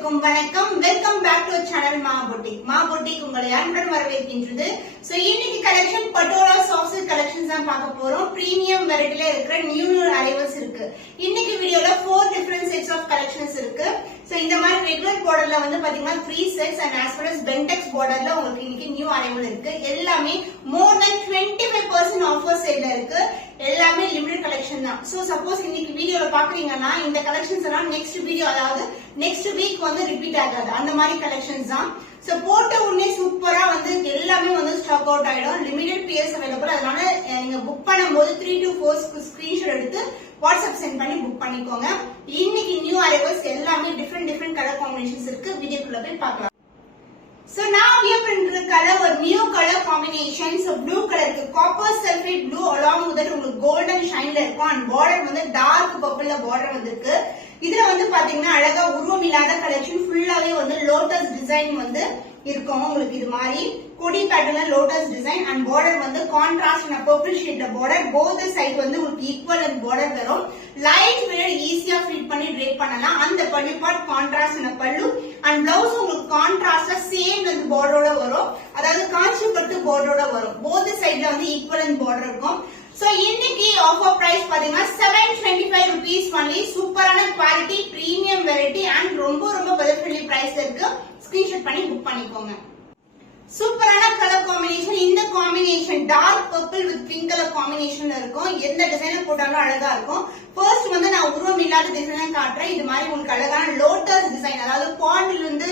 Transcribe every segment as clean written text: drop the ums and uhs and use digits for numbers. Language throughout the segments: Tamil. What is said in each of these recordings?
அனைவருக்கும் வணக்கம். வெல்கம் பேக் டு சேனல் மா பொட்டிக். மா பொட்டிக் உங்களை அன்புடன் வரவேற்கின்றது. சோ இன்னைக்கு collection patola soft silk collections தான் பார்க்க போறோம். பிரீமியம் வெரைட்டில இருக்கிற நியூ அரைவல்ஸ் இருக்கு. இன்னைக்கு வீடியோல 4 டிஃபரண்ட் செட்ஸ் ஆஃப் கலெக்ஷன்ஸ் இருக்கு. சோ இந்த மாதிரி ரெகுலர் பார்டர்ல வந்து பாத்தீங்கன்னா 3 sets and as well as பென்டெக்ஸ் பார்டர்ல உங்களுக்கு இன்னைக்கு நியூ அரைவல் இருக்கு. எல்லாமே மோர் தென் 25% ஆஃபர் சேல்ல இருக்கு. எல்லாமே லிமிடெட் கலெக்ஷன் தான். சோ சப்போஸ் இன்னைக்கு வீடியோல பாக்குறீங்கன்னா இந்த கலெக்ஷன்ஸ் எல்லாம் நெக்ஸ்ட் வீடியோ அதாவது நெக்ஸ்ட் வீக் வந்து ரிப்பீட் ஆகாது. அந்த மாதிரி கலெக்ஷன்ஸ் தான். சோ போட்ட உடனே சூப்பரா வந்து எல்லாமே வந்து ஸ்டாக் அவுட் ஆயிடும். Limited piece available. அதனால நீங்க புக் பண்ணும்போது 3 to 4 ஸ்கிரீன்ஷாட் எடுத்து வாட்ஸ்அப் சென்ட் பண்ணி புக் பண்ணிக்கோங்க. இன்னைக்கு நியூ அரைவல்ஸ் எல்லாமே டிஃபரெண்ட் கலர் காம்பினேஷன்ஸ் இருக்கு. வீடியோக்குள்ள போய் பார்க்கலாம். So now we are going to color a new color combination. So blue color க்கு copper sulphate blue along with that உங்களுக்கு golden shine ல இருக்கும். and border வந்து dark purple ல border வந்திருக்கு. இதுல வந்து பாத்தீங்கன்னா அழகா உருவம் இல்லாத கலெக்ஷன் ஃபுல்லாவே வந்து லோட்டஸ் டிசைன் வந்து இருக்கும். உங்களுக்கு இது மாதிரி கொடி பேட்டர்ன்ல லோட்டஸ் டிசைன் அண்ட் border வந்து contrast and purple ஷேட்ல border. both side வந்து உங்களுக்கு ஈக்குவல் அண்ட் border வரும். லைட் வெயிட் ஈஸியா ஃபிட் பண்ணி ட்ரேப் பண்ணலாம். அந்த பல்லு பார்ட் கான்ட்ராஸ்ட் அண்ட் பல்லு அண்ட் பிளவுஸ் உங்களுக்கு கான்ட்ராஸ்டா சேம் வந்து borderோட வரும். அதாவது காஞ்சி பட்டு borderோட வரும். both சைடுல வந்து ஈக்குவல் அண்ட் border இருக்கும். சோ இன்னைக்கு ஆஃபர் பிரைஸ் பாத்தீங்கன்னா 725 rupees only. சூப்பரான குவாலிட்டி பிரீமியம் வெரைட்டி அண்ட் ரொம்ப பட்ஜெட் ஃப்ரெண்ட்லி பிரைஸ் இருக்கு. ஸ்கிரீன்ஷாட் பண்ணி புக் பண்ணிக்கோங்க. சூப்பரான கலர் காம்பினேஷன். இந்த combination dark purple with pink colour காம்பினேஷன்ல இருக்கும். எந்த டிசைன் போட்டாலும் அழகா இருக்கும். ஃபர்ஸ்ட் வந்து நான் உருவம் இல்லாத டிசைன் காட்டுறேன். இது மாதிரி உங்களுக்கு அழகான லோட்டஸ் டிசைன், அதாவது பாண்டில் வந்து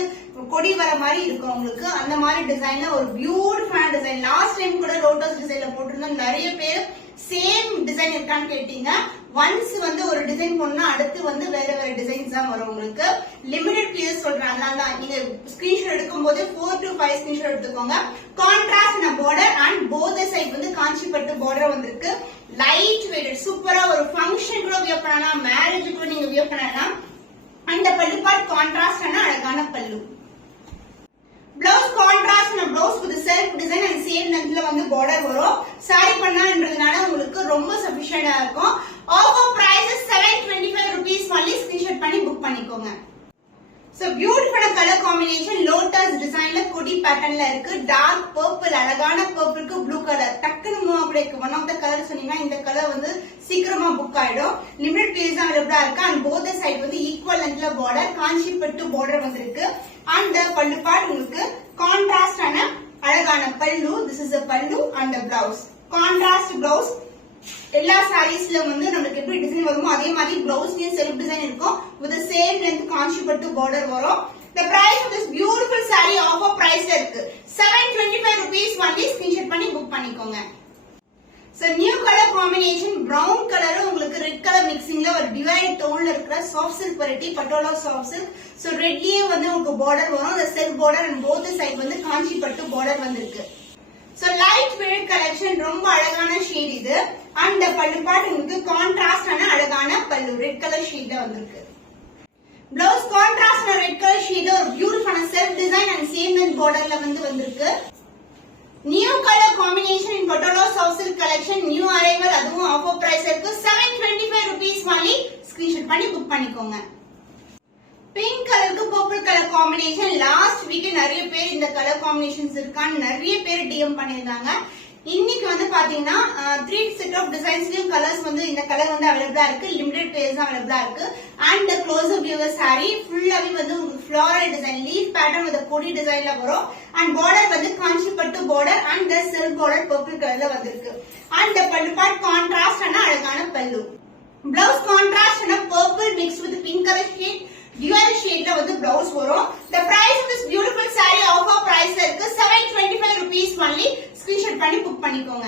கொடி வர மாதிரி இருக்கும். உங்களுக்கு அந்த மாதிரி டிசைன்ல ஒரு பியூட்டிஃபுல்லான டிசைன். லாஸ்ட் டைம் கூட லோட்டஸ் டிசைன்ல போட்டிருந்தோம். நிறைய பேர் சேம் டிசைன் இருக்கான்னு கேட்டீங்க. ஒன்ஸ் வந்து ஒரு டிசைன் போனா அடுத்து வந்து வேற டிசைன்ஸ் தான் வரும். உங்களுக்கு லிமிடெட் பீசஸ் சொல்றேன். அதனால நீங்க ஸ்கிரீன்ஷாட் எடுக்கும் போது 4 to 5 ஸ்கிரீன்ஷாட் எடுத்துக்கோங்க. Contrast border and both side வந்து காஞ்சி பட்டு border வந்திருக்கு. லைட் வெயிட் சூப்பரா ஒரு ஃபங்க்ஷன் கூட வியர் பண்ணலாம், மேரேஜ் கூட நீங்க வியர் பண்ணலாம். அந்த பல்லு பார்ட் கான்ட்ராஸ்ட் அழகான pallu. Blouse contrast blouse with self design and same லென்த்ல வந்து border வரும். சாரி பண்ணான்றதுனால உங்களுக்கு ரொம்ப சஃபிஷியன்ட்டா இருக்கும். Offer price 725 rupees only. Screenshot பண்ணி புக் பண்ணிக்கோங்க. So beautiful colour combination lotus டிசைன்ல கொடி பேட்டர்ன்ல இருக்கு. டார்க் பர்பிள், அழகான பர்பிளுக்கு ப்ளூ கலர் டக்குனு மூவ் அப்படி இருக்கு. ஒன் ஆஃப் த கலர் சொன்னீங்கன்னா இந்த கலர் வந்து சீக்கிரமா புக் ஆயிடும். லிமிடெட் பீஸ் தான் அவைலபிளா இருக்கு. அண்ட் போத் சைடு வந்து ஈக்குவல் லென்த்ல border காஞ்சி பட்டு border வந்திருக்கு. அண்ட் பல்லு பார்ட் உங்களுக்கு கான்ட்ராஸ்ட் அழகான பல்லு. திஸ் இஸ் a பல்லு அண்ட் பிளவுஸ் கான்ட்ராஸ்ட் பிளவுஸ். எல்லா சாரீஸ்ல வந்து நமக்கு எப்படி டிசைன் வருமோ அதே மாதிரி பிளவுஸ்லயும் செல்ஃப் டிசைன் இருக்கும். வித் சேம் லென்த் காஞ்சி பட்டு border வரும். The price of this beautiful saree offer price இருக்கு 725 rupees only. ஸ்கிரீன்ஷாட் பண்ணி புக் பண்ணிக்கோங்க. So new color combination brown color உங்களுக்கு ரெட் கலர் மிக்சிங்ல ஒரு டிவைட் டோன்ல இருக்கிற soft silk variety patola soft silk. So ரெட்லயே வந்து உங்களுக்கு border வரும். அந்த self border and both side வந்து காஞ்சி பட்டு border வந்திருக்கு. சோ லைட் வெயிட் கலெக்ஷன் ரொம்ப அழகான ஷேட் இது. அண்ட் பல்லு பார்ட் உங்களுக்கு கான்ட்ராஸ்ட் அழகான பல்லு ரெட் கலர் ஷேட்ல வந்திருக்கு. Blouse contrast red colour shade ஒரு பியூட்டிஃபுல்லான self design and same length borderல வந்து வந்திருக்கு. New colour combination in patola soft silk collection new arrival. அதுவும் ஆஃபர் பிரைஸ் இருக்கு 725 rupees only. ஸ்கிரீன்ஷாட் பண்ணி புக் பண்ணிக்கோங்க. பிங்க் கலருக்கு purple colour combination. Last week நிறைய பேர் இந்த கலர் காம்பினேஷன்ஸ் இருக்கான்னு நிறைய பேர் டிஎம் பண்ணிருந்தாங்க. இன்னைக்கு வந்து பாத்தீங்கன்னா 3 செட் ஆஃப் டிசைன்ஸ்லயும் கலர்ஸ் வந்து இந்த கலர் வந்து அவைலபிளா இருக்கு. லிமிடெட் பேஸ் தான் அவைலபிளா இருக்கு. And close up viewer sari ஃபுல்லாவே வந்து உங்களுக்கு floral design leaf pattern with கொடி டிசைன்ல வரும். அண்ட் border வந்து காஞ்சி பட்டு border and self border purple கலர்ல வந்திருக்கு. அண்ட் பல்லு பார்ட் கான்ட்ராஸ்ட் அழகான pallu. Blouse contrast purple mix with pink colour shade dual ஷேட்ல வந்து பிளவுஸ் வரும். The price of this beautiful saree offer price இருக்கு 725 rupees only. ஸ்கிரீன்ஷாட் பண்ணி புக் பண்ணிக்கோங்க.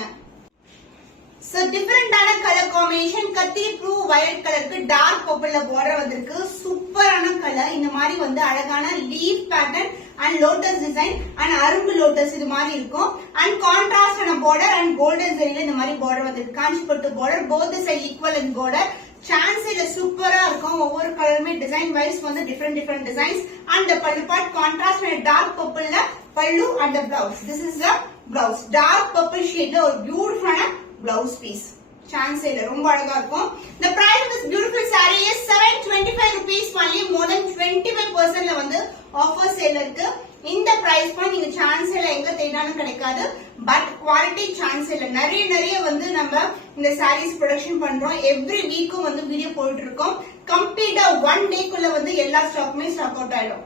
சோ டிஃபரண்டான கலர் காம்பினேஷன் கத்திரி ப்ளூ வயலட் கலருக்கு டார்க் பர்பிள்ல border வந்திருக்கு. சூப்பரான கலர். இந்த மாதிரி வந்து அழகான leaf pattern and lotus design and அரும்பு லோட்டஸ் இது மாதிரி இருக்கும். And contrast border and golden ஜெரில இந்த மாதிரி border வந்திருக்கு. காஞ்சி பட்டு border both side equal and border. Chance இல்ல சூப்பரா இருக்கும். ஒவ்வொரு கலருமே டிசைன் வைஸ் வந்து different designs. And pallu part contrast dark பர்பிள்ல pallu and blouse. This is the blouse dark purple ஷேட்ல ஒரு பியூட்டிஃபுல்லான பிளவுஸ் பீஸ். சான்ஸ் இல்ல ரொம்ப அழகா இருக்கும். The price of this beautiful saree is 725 rupees only. more than 25% 50% வந்து ஆஃபர் சேல் இருக்கு. இந்த பிரைஸ் பாயிண்ட் நீங்க சான்ஸ் இல்ல எங்க தேடினாலும் கிடைக்காது. பட் குவாலிட்டி சான்ஸ் இல்ல. நிறைய வந்து நம்ம இந்த சாரீஸ் ப்ரொடக்ஷன் பண்றோம். எவ்ரி வீக்கும் வந்து வீடியோ போயிட்டு இருக்கோம். கம்ப்ளீட்டா 1 டேக்குள்ள வந்து எல்லா ஸ்டாக்குமே ஸ்டாக் அவுட் ஆயிடும்.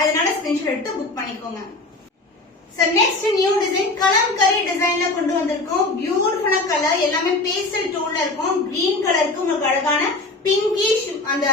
அதனால ஸ்கிரீன்ஷாட் எடுத்து புக் பண்ணிக்கோங்க. நெக்ஸ்ட் நியூ டிசைன் கலம்கரி டிசைன்ல கொண்டு வந்திருக்கோம். பியூட்டிஃபுல்லா கலர், எல்லாமே பேஸ்டல் டோன்ல இருக்கும். கிரீன் கலருக்கு உங்களுக்கு அழகான பிங்கிஷ் அந்த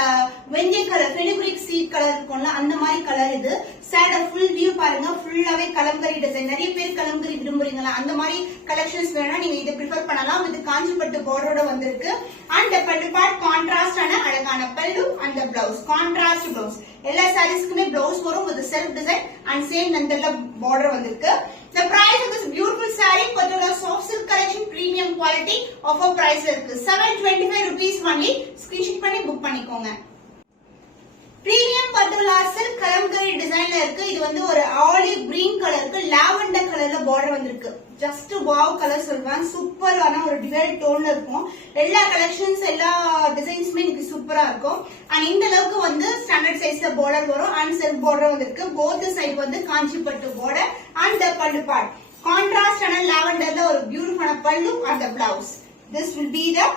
வெந்தய கலர் ஃபெனுக்ரிக் சீட் கலர் இருக்கும்ல அந்த மாதிரி கலர் இது. சாரோட ஃபுல் வியூ பாருங்க. ஃபுல்லாவே கலம்கரி டிசைன். நிறைய பேர் கலம்கரி விரும்புறீங்களா? அந்த மாதிரி கலெக்ஷன்ஸ் வேணா நீங்க இதை ப்ரிஃபர் பண்ணலாம். இது காஞ்சிபட்டு பார்டரோட வந்திருக்கு. அண்ட் பல்லு பார்ட் கான்ட்ராஸ்டான அழகான பல்லு அந்த பிளவுஸ் கான்ட்ராஸ்ட் பிளவுஸ். எல்லா சாரீஸ்க்குமே பிளவுஸ் வரும் with self design and same நந்தல்ல பார்டர் வந்திருக்கு. The price of this beautiful saree Patola soft silk collection premium quality offer price இருக்கு 725 rupees only. ஸ்கிரீன்ஷாட் பண்ணி புக் பண்ணிக்கோங்க. பிரீமியம் பட்டோலா சில்க் கலம்கரி டிசைன்ல இருக்கு. இது வந்து ஒரு ஆலிவ் கிரீன் கலருக்கு லாவெண்டர் கலர்ல பார்டர் வந்திருக்கு. ஜஸ்ட் வாவ் கலர் சொல்றேன். சூப்பரான ஒரு டிவைட் டோன்ல இருக்கும். எல்லா கலெக்ஷன்ஸ் எல்லா டிசைன்ஸ்மே இன்னைக்கு சூப்பரா இருக்கும். அண்ட் இந்த அளவுக்கு வந்து ஸ்டாண்டர்ட் சைஸ்ல பார்டர் வரும். அண்ட் செல்ஃப் பார்டர் வந்திருக்கு. போத் சைடு வந்து காஞ்சிபட்டு border and pallu part contrast ஆன லாவெண்டர்ல ஒரு பியூட்டிஃபுல்லான பல்லு and blouse. This will be the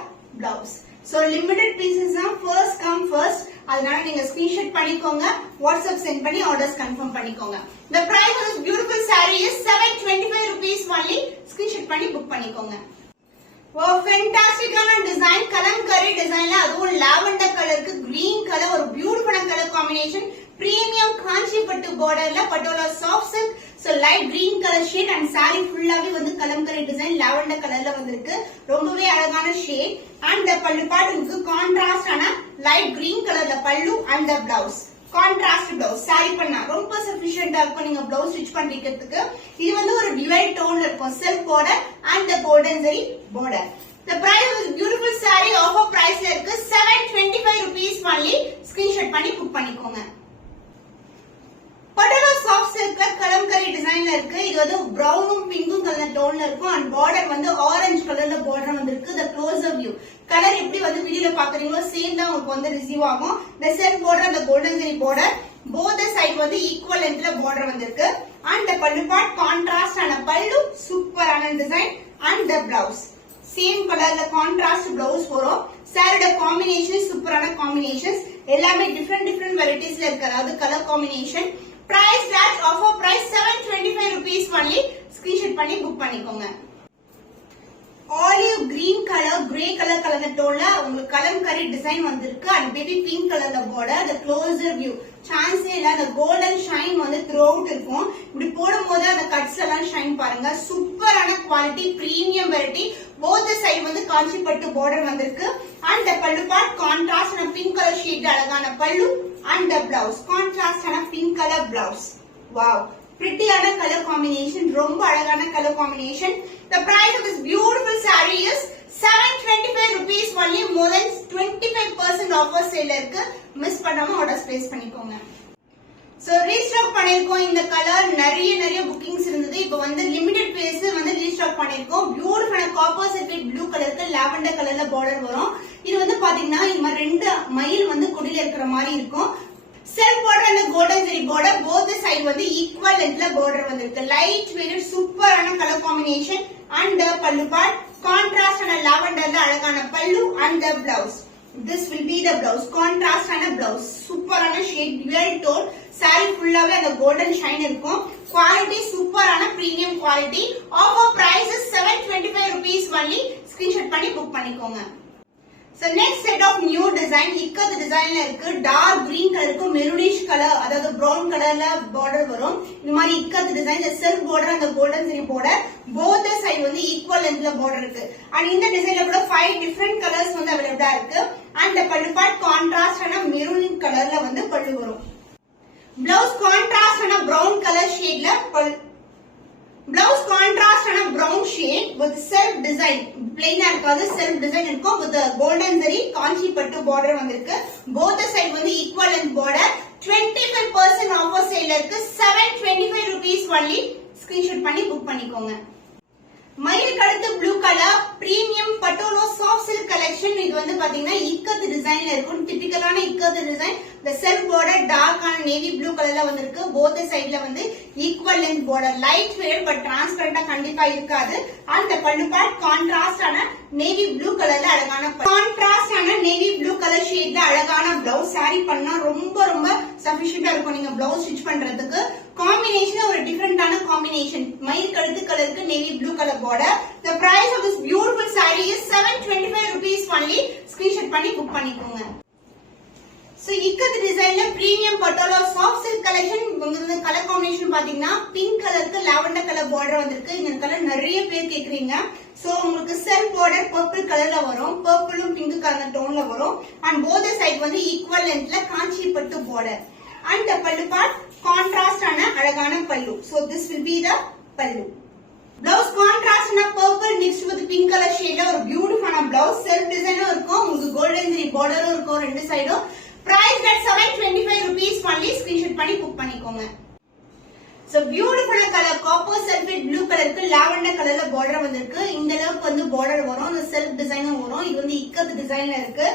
blouse. So limited pieces தான் first come first. அதனால நீங்க ஸ்கிரீன்ஷாட் பண்ணிக்கோங்க. வாட்ஸ்அப் சென்ட் பண்ணி ஆர்டர்ஸ் கன்ஃபார்ம் பண்ணிக்கோங்க. The price of this beautiful saree is 725 rupees only. Screenshot பண்ணி புக் பண்ணிக்கோங்க. ஓ ஃபேண்டாஸ்டிக்கான டிசைன் கலம்கரி டிசைன்ல அதுவும் லாவெண்டர் கலருக்கு கிரீன் கலர் ஒரு பியூட்டிஃபுல்லான கலர் காம்பினேஷன். பிரீமியம் காஞ்சிபட்டு பார்டர்ல patola soft silk. So light green colour shade and sari ஃபுல்லாவே வந்து கலம்கரி டிசைன் லாவெண்டர் கலர்ல வந்திருக்கு. ரொம்பவே அழகான ஷேட். அண்ட் பல்லு பாட்டுக்கு கான்ட்ராஸ்ட் ஆன லைட் கிரீன் கலர்ல பல்லு and blouse contrast blouse. Sorry பண்ணா ரொம்ப சஃபிஷியன்டா இருக்கும் நீங்க பிளவுஸ் ஸ்டிச் பண்ணிக்கிறதுக்கு. இது வந்து ஒரு டிவைட் டோன்ல இருக்கும். Self border and golden zari border. The price of this beautiful saree offer price இருக்கு 725 rupees only. ஸ்கிரீன்ஷாட் பண்ணி புக் பண்ணிக்கோங்க. பட்டோலா சாஃப்ட் சில்க்ல கலம்கரி டிசைன்ல இருக்கு. இது வந்து பிரவுனும் பிங்கும் கலர் டோன்ல இருக்கும். அண்ட் பார்டர் வந்து ஆரஞ்சு கலர்ல பார்டர் வந்திருக்கு. the closer view கலர் எப்படி வந்து வீடியோல பாக்குறீங்களோ சேம் தான் உங்களுக்கு வந்து ரிசீவ் ஆகும். the செல்ஃப் பார்டர் அந்த golden zari border both side வந்து ஈக்குவல் லென்த்ல பார்டர் வந்திருக்கு. அண்ட் பல்லு பார்ட் கான்ட்ராஸ்ட் ஆன பல்லு சூப்பரான டிசைன் அண்ட் பிளவுஸ் சேம் கலர்ல கான்ட்ராஸ்ட் பிளவுஸ் வரும். சாரோட காம்பினேஷன் சூப்பரான காம்பினேஷன்ஸ். எல்லாமே டிஃபரெண்ட் வெரைட்டிஸ்ல இருக்கு. அதாவது colour combination. Price dash offer price 725 rupees only. Screenshot பண்ணி புக் பண்ணிக்கோங்க. Olive green colour grey colour கலந்த டோன்ல உங்களுக்கு கலம்கரி டிசைன் வந்திருக்கு. அண்ட் பேபி பிங்க் கலர்ல பார்டர். the closer view சான்ஸே இல்ல. அந்த கோல்டன் ஷைன் வந்து த்ரூ அவுட் இருக்கும். இப்படி போடும்போது அந்த கட்ஸ் எல்லாம் ஷைன் பாருங்க. சூப்பரான quality premium variety. Both side வந்து காஞ்சிபட்டு பார்டர் வந்திருக்கு. அண்ட் பல்லு பார்ட் கான்ட்ராஸ்ட் ஆன பிங்க் கலர் ஷேட் அழகான பல்லு அண்ட் பிளவுஸ் கான்ட்ராஸ்ட் ஆன பிங்க் கலர் பிளவுஸ். வாவ் பிரிட்டியான கலர் காம்பினேஷன். ரொம்ப அழகான colour combination. The price of this beautiful saree is 725 rupees only. more than 25% offer sale இருக்கு. மிஸ் பண்ணாம ஆர்டர் ஸ்பேஸ் பண்ணிக்கோங்க. சோ ரீஸ்டாக் பண்ணிருக்கோம். இந்த கலர் நிறைய புக்கிங்ஸ் இருந்தது. இப்போ வந்து லிமிடெட் பீஸ் வந்து ரீஸ்டாக் பண்ணிருக்கோம். பியூட்டிஃபுல்லான காப்பர் சர்க்கிட் ப்ளூ கலருக்கு லாவெண்டர் கலர்ல பார்டர் வரும். இது வந்து பாத்தீங்கன்னா இந்த மாதிரி 2 மயில் வந்து கொடியில இருக்கிற மாதிரி இருக்கும். செல்ஃப் பார்டர் அந்த golden zari border both side வந்து ஈக்குவல் லென்த்ல பார்டர் வந்திருக்கு. லைட் வெயிட் சூப்பரான colour combination. And pallu part contrast ஆன லாவெண்டர்ல அழகான pallu and blouse. This will be the blouse contrast ஆன blouse சூப்பரான ஷேட் டிவைட் டோன். சாரி ஃபுல்லாவே அந்த கோல்டன் ஷைன் இருக்கும். குவாலிட்டி சூப்பரான premium quality. Offer price 725 rupees only. Screenshot பண்ணி புக் பண்ணிக்கோங்க. So next set of new design இக்கது டிசைன்ல இருக்கு. டார்க் கிரீன் கலருக்கு மெரூனிஷ் கலர் அதாவது பிரவுன் கலர்ல பார்டர் வரும். இந்த மாதிரி இக்கது டிசைன் செல்ஃப் பார்டர் அந்த golden zari border both side வந்து ஈக்குவல் லென்த்ல பார்டர் இருக்கு. அண்ட் இந்த டிசைன்ல கூட 5 டிஃபரண்ட் கலர்ஸ் வந்து அவைலபிளா இருக்கு. அண்ட் பல்லு பார்ட் கான்ட்ராஸ்ட் ஆன மெரூன் கலர்ல வந்து பல்லு வரும். பிளவுஸ் கான்ட்ராஸ்ட் ஆன பிரவுன் கலர் ஷேட்ல Blouse contrast and a brown shade with self design. Plain இருக்காது self design இருக்கும். with the golden zari காஞ்சி பட்டு border வந்திருக்கு. both side வந்து equal length border. 25% offer sale இருக்கு. 725 rupees only. screenshot பண்ணி book பண்ணிக்கோங்க. மயில் கழுத்து blue colour premium patola soft silk collection. இது வந்து பாத்தீங்கன்னா இக்கத் டிசைன்ல இருக்கும். டிபிக்கலான இக்கத் டிசைன். இந்த செல்ஃப் பார்டர் டார்க்கான நேவி ப்ளூ கலர்ல வந்திருக்கு. போத் சைடுல வந்து equal length border. Light weight but டிரான்ஸ்பரண்டா கண்டிப்பா இருக்காது. அந்த பல்லு பார்ட் கான்ட்ராஸ்டான நேவி ப்ளூ கலர்ல அழகான கான்ட்ராஸ்டான நேவி ப்ளூ கலர் ஷேட்ல அழகான பிளவுஸ். சாரி பண்ணா ரொம்ப ரொம்ப சஃபிஷியன்டா இருக்கும் நீங்க பிளவுஸ் ஸ்டிச் பண்றதுக்கு. காம்பினேஷன் ஒரு டிஃபரெண்டான காம்பினேஷன். மயில் கழுத்து கலருக்கு navy blue colour border. The price of this beautiful saree is 725 rupees only. Screenshot பண்ணி புக் பண்ணிக்கோங்க. சோ இக்கத் டிசைன்ல premium patola soft silk collection. உங்களுக்கு கலர் காம்பினேஷன் பாத்தீங்கன்னா பிங்க் கலருக்கு லாவெண்டர் கலர் பார்டர் வந்திருக்கு. இந்த கலர் நிறைய பேர் கேக்குறீங்க. சோ உங்களுக்கு செல்ஃப் பார்டர் பர்பிள் கலர்ல வரும். பர்பிளும் பிங்க் கலர் டோன்ல வரும். அண்ட் போத் சைடு வந்து ஈக்குவல் லென்த்ல காஞ்சி பட்டு border. And the pallu part கான்ட்ராஸ்டான அழகான pallu. So this will be the pallu. Blouse கான்ட்ராஸ்டான purple mixed with pink colour ஷேட்ல ஒரு பியூட்டிஃபுல்லான பிளவுஸ். செல்ஃப் டிசைனும் இருக்கும். உங்களுக்கு கோல்டன் ஜரி பார்டரும் இருக்கும் ரெண்டு சைடும். Price at 725 rupees only. Screenshot பண்ணி புக் பண்ணிக்கோங்க. So beautiful colour copper sulphate blue கலருக்கு லாவெண்டர் கலர்ல பார்டர் வந்திருக்கு. இந்த அளவுக்கு வந்து பார்டர் வரும். இந்த செல்ஃப் டிசைனும் வரும். இது வந்து இக்கத் டிசைன்ல இருக்கு.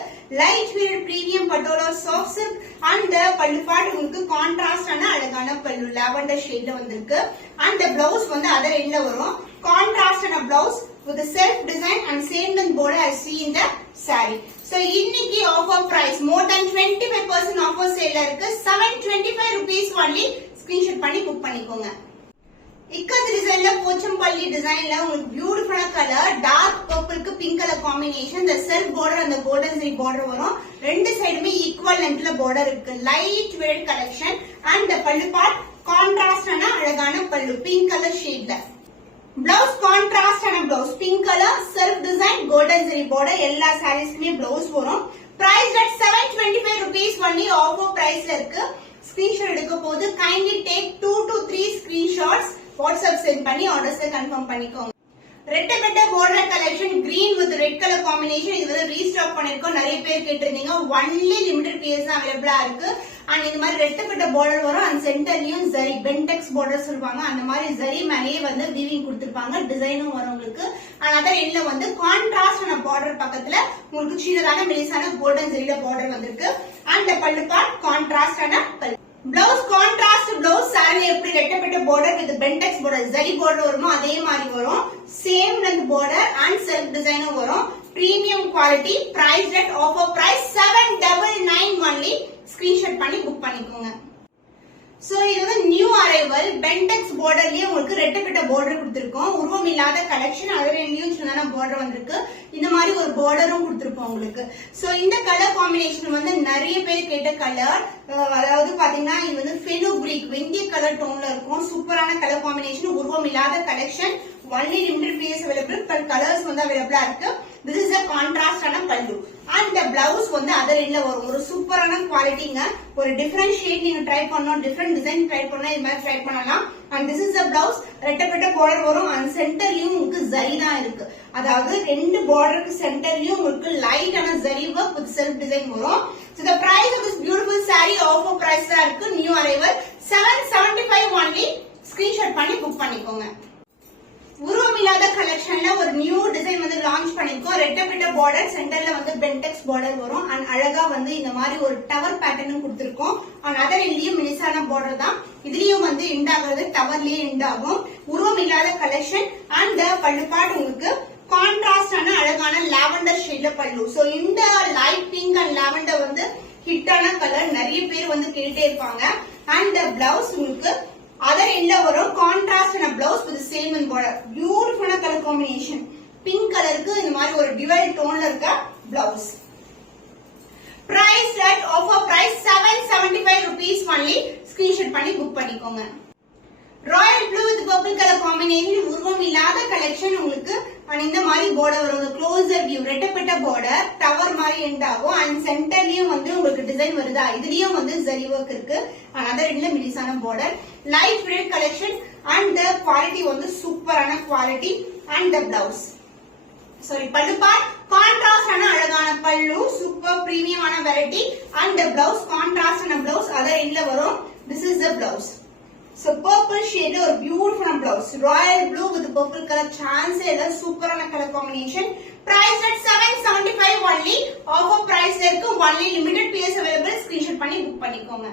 Light wait premium patola soft silk. And pallu part உங்களுக்கு கான்ட்ராஸ்டான அழகான பல்லு லாவெண்டர் ஷேட்ல வந்திருக்கு. அண்ட் பிளவுஸ் வந்து அதர் எண்ட்ல வரும். கான்ட்ராஸ்டான blouse with the self design and same length border I see in the saree. So இன்னைக்கு offer price more than 25% offer sale இருக்கு. 725 rupees only. ஸ்கிரீன்ஷாட் பண்ணி புக் பண்ணிக்கோங்க. இக்கத் டிசைன்ல போச்சம்பள்ளி டிசைன்ல உங்களுக்கு பியூட்டிஃபுல்லா கலர் டார்க் பர்பிள்க்கு பிங்க் கலர் காம்பினேஷன். இந்த செல்ஃப் பார்டர் அந்த கோல்டன் ஜரி பார்டர் வரும். ரெண்டு சைடுமே ஈக்குவல் லென்த்ல பார்டர் இருக்கு. Light weight collection. And pallu part கான்ட்ராஸ்டான அழகான பல்லு பிங்க் கலர் ஷேட்ல. பிளவுஸ் கான்ட்ராஸ்டான blouse pink colour self design golden zari border. எல்லா சாரீஸ்க்குமே பிளவுஸ் வரும். Price at 725 rupees only. Offer பிரைஸ்ல இருக்கு. ஸ்கிரீன்ஷாட் எடுக்க போது kindly take 2 to 3 screenshots WhatsApp send பண்ணி ஆர்டர்ஸ் கன்ஃபார்ம் பண்ணிக்கோங்க. ரெட்டபெட்ட border collection green with red colour combination. இது வந்து ரீஸ்டாக் பண்ணிருக்கோம். நிறைய பேர் கேட்டிருந்தீங்க. ஒன்லி லிமிடெட் பீஸ் தான் அவைலபிளா இருக்கு. அண்ட் இந்த மாதிரி ரெட்டபெட்ட பார்டர் வரும். அண்ட் சென்டர்லயும் ஜரி பென்டெக்ஸ் பார்டர் சொல்லுவாங்க. அந்த மாதிரி ஜரி மேலேயே வந்து வீவிங் கொடுத்திருப்பாங்க. டிசைனும் வரும் உங்களுக்கு. அண்ட் அதர் எண்ட்ல வந்து கான்ட்ராஸ்டான பார்டர் பக்கத்துல உங்களுக்கு சின்னதான மெலிசான கோல்டன் ஜரியில பார்டர் வந்திருக்கு. அண்ட் பல்லு பார்ட் கான்ட்ராஸ்டான pallu. Blouse contrast blouse. Sari எப்படி ரெட்டபெட்ட border with pentex border zari border வருமோ அதே மாதிரி வரும். Same length border and self டிசைனும் வரும். Premium quality. Price at offer price 799 only. Screenshot பண்ணி புக் பண்ணிக்கோங்க. சோ இது வந்து நியூ அரைவல் பென்டெக்ஸ் பார்டர்லயே உங்களுக்கு ரெட்டபெட்ட பார்டர் கொடுத்திருக்கோம். உருவம் இல்லாத கலெக்ஷன். அதுல ரெண்டையும் சின்னதான பார்டர் வந்திருக்கு. இந்த மாதிரி ஒரு பார்டரும் கொடுத்திருப்போம் உங்களுக்கு. சோ இந்த கலர் காம்பினேஷன் வந்து நிறைய பேர் கேட்ட கலர். அதாவது பாத்தீங்கன்னா இது வந்து ஃபெனுக்ரீக் வெந்திய கலர் டோன்ல இருக்கும். சூப்பரான கலர் காம்பினேஷன். உருவம் இல்லாத collection. Only limited piece available. But colours வந்து அவைலபிளா இருக்கு. This is a கான்ட்ராஸ்டான பல்லு. அண்ட் பிளவுஸ் வந்து அதர் எண்ட்ல வரும். ஒரு சூப்பரான குவாலிட்டிங்க. ஒரு டிஃபரெண்ட் ஷேட் நீங்க ட்ரை பண்ணணும். டிஃபரெண்ட் டிசைன் ட்ரை பண்ணா இது மாதிரி ட்ரை பண்ணலாம். And this is a blouse. ரெட்டபெட்ட பார்டர் வரும். அண்ட் சென்டர்லயும் உங்களுக்கு ஜரி தான் இருக்கு. அதாவது ரெண்டு பார்டருக்கு சென்டர்லயும் உங்களுக்கு லைட்டான zari work with self design வரும். So the price of this beautiful saree offer price தான் இருக்கு. New arrival 775 only. ஸ்கிரீன்ஷாட் பண்ணி புக் பண்ணிக்கோங்க. உருவம் இல்லாத கலெக்ஷன்ல ஒரு நியூ டிசைன் வந்து லான்ச் பண்ணிருக்கோம். ரெட்டபெட்ட பார்டர் சென்டர்ல வந்து பென்டெக்ஸ் பார்டர் வரும். அண்ட் அழகா வந்து இந்த மாதிரி ஒரு டவர் பேட்டர்னும் கொடுத்திருக்கோம். அண்ட் அதர் எண்ட்லயும் மினிசான பார்டர் தான். இதுலயும் வந்து எண்ட் ஆகுறது டவர்லயே எண்ட் ஆகும். உருவம் இல்லாத கலெக்ஷன். அண்ட் பல்லு பார்ட் உங்களுக்கு கான்ட்ராஸ்டான அழகான லாவெண்டர் ஷேட்ல பல்லு. சோ இந்த லைட் பிங்க் அண்ட் லாவெண்டர் வந்து ஹிட்டான கலர். நிறைய பேர் வந்து கேட்டே இருப்பாங்க. அண்ட் பிளவுஸ் உங்களுக்கு அதர் எண்ட்ல வரும். கான்ட்ராஸ்டான blouse with same and border. பியூட்டிஃபுல்லான கலர் காம்பினேஷன். பிங்க் கலருக்கு இந்த மாதிரி ஒரு டிவைட் டோன்ல இருக்க blouse. Price at offer price 775 rupees only. Screenshot பண்ணி புக் பண்ணிக்கோங்க. Royal blue with purple colour combination. உருவம் இல்லாத கலெக்ஷன் உங்களுக்கு. அண்ட் இந்த மாதிரி பார்டர் வரும். க்ளோசர் வியூ ரெட்டபெட்ட பார்டர் டவர் மாதிரி எண்ட் ஆகும். அண்ட் சென்டர்லயும் வந்து உங்களுக்கு டிசைன் வருதா. இதுலயும் வந்து ஜரி ஒர்க் இருக்கு. அண்ட் அதர் எண்ட்ல மினிசான border. Light red collection. And quality வந்து சூப்பரான quality. And blouse sari pallu part கான்ட்ராஸ்டான அழகான பல்லு. சூப்பர் பிரீமியமான வெரைட்டி. அண்ட் பிளவுஸ் கான்ட்ராஸ்டான பிளவுஸ் அதர் எண்ட்ல வரும். This is the blouse. So purple shade ஒரு பியூட்டிஃபுல்லான blouse. Royal blue with purple color chance எல்லாம் சூப்பரான color combination. Price at 775 only. Offer price இருக்கு. Only limited pieces available. Screenshot பண்ணி book பண்ணிக்கோங்க.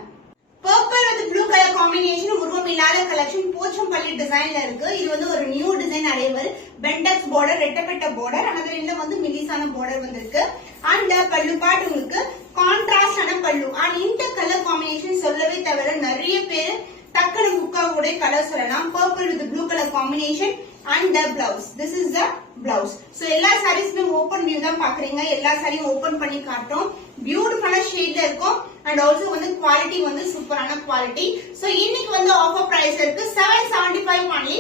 Purple with blue color combination உருவமில்லாத collection Pochampalli டிசைன்ல இருக்கு. இது வந்து ஒரு new design arrival. Pentex border, ரெட்டப்பட்ட border. another இல்ல வந்து மிலிசான border வந்திருக்கு. And பல்லு part உங்களுக்கு கான்ட்ராஸ்ட் ஆன பல்லு. and இந்த color combination சொல்லவே தவிர நிறைய பேர் டக்குனு புக்கா கூட கலர் சொல்லலாம். purple with blue color combination and the blouse. This is the blouse. So எல்லா சாரீஸ்மே ஓபன் வியூ தான் பாக்குறீங்க. எல்லா சாரியும் ஓபன் பண்ணி காட்டும். பியூட்டிஃபுல்லான ஷேட்ல இருக்கும் and also வந்து குவாலிட்டி வந்து சூப்பரான குவாலிட்டி. So இன்னைக்கு வந்து ஆஃபர் பிரைஸ் இருக்கு 775 only.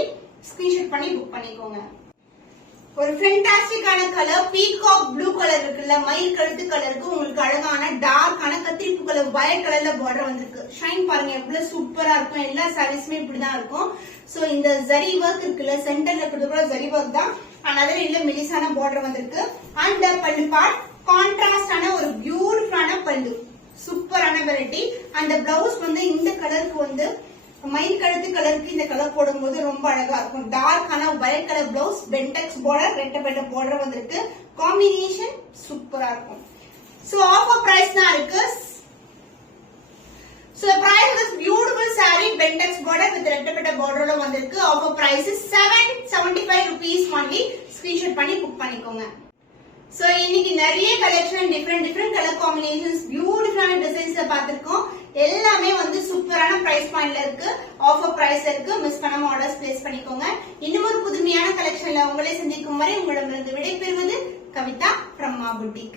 ஸ்கிரீன்ஷாட் பண்ணி புக் பண்ணிக்கோங்க. ஒரு ஃபென்டாஸ்டிக்கான கலர் பீகாக் ப்ளூ கலர் இருக்குல்ல, மயில் கழுத்து கலருக்கு உங்களுக்கு அழகான டார்க்கான கத்திரிப்பு கலர் வயர் கலர்ல பார்டர் வந்திருக்கு. ஷைன் பாருங்க எவ்வளவு சூப்பரா இருக்கும். எல்லா சாரீஸ்மே இப்படிதான் இருக்கும். சோ இந்த ஜரி ஒர்க் இருக்குல்ல, சென்டர்ல இருக்கிறது கூட ஜரி ஒர்க் தான். அதனால இல்ல மெலிசான பார்டர் வந்திருக்கு. அந்த பல்லு பார்ட் கான்ட்ராஸ்டான ஒரு பியூட்டிஃபுல்லான பல்லு, சூப்பரான வெரைட்டி. அந்த பிளவுஸ் வந்து இந்த கலருக்கு வந்து மயில் கழுத்து கலருக்கு இந்த கலர் போடும்போது ரொம்ப அழகா இருக்கும். டார்க்கான வயர் கலர் பிளவுஸ், பென்டெக்ஸ் பார்டர், ரெட்டப்பட்ட பார்டர் வந்திருக்கு. காம்பினேஷன் சூப்பரா இருக்கும். சோ ஆஃபர் பிரைஸ் தான் இருக்கு. So the price of this beautiful saree bentex border with ரெட்டப்பட்ட borderல வந்திருக்கு. Offer price is 775 rupees only. Screenshot பண்ணி book பண்ணிக்கோங்க. So இன்னைக்கு நிறைய collection different color combinations beautiful designsல பார்த்திருக்கோம். எல்லாமே வந்து சூப்பரான பிரைஸ் பாயிண்ட்ல இருக்கு. ஆஃபர் பிரைஸ் இருக்கு. மிஸ் பண்ணாம ஆர்டர்ஸ் பிளேஸ் பண்ணிக்கோங்க. இன்னும் ஒரு புதுமையான கலெக்ஷன்ல உங்களை சந்திக்கும் வரை உங்களிடமிருந்து விடைபெறுவது கவிதா from Ma Boutique.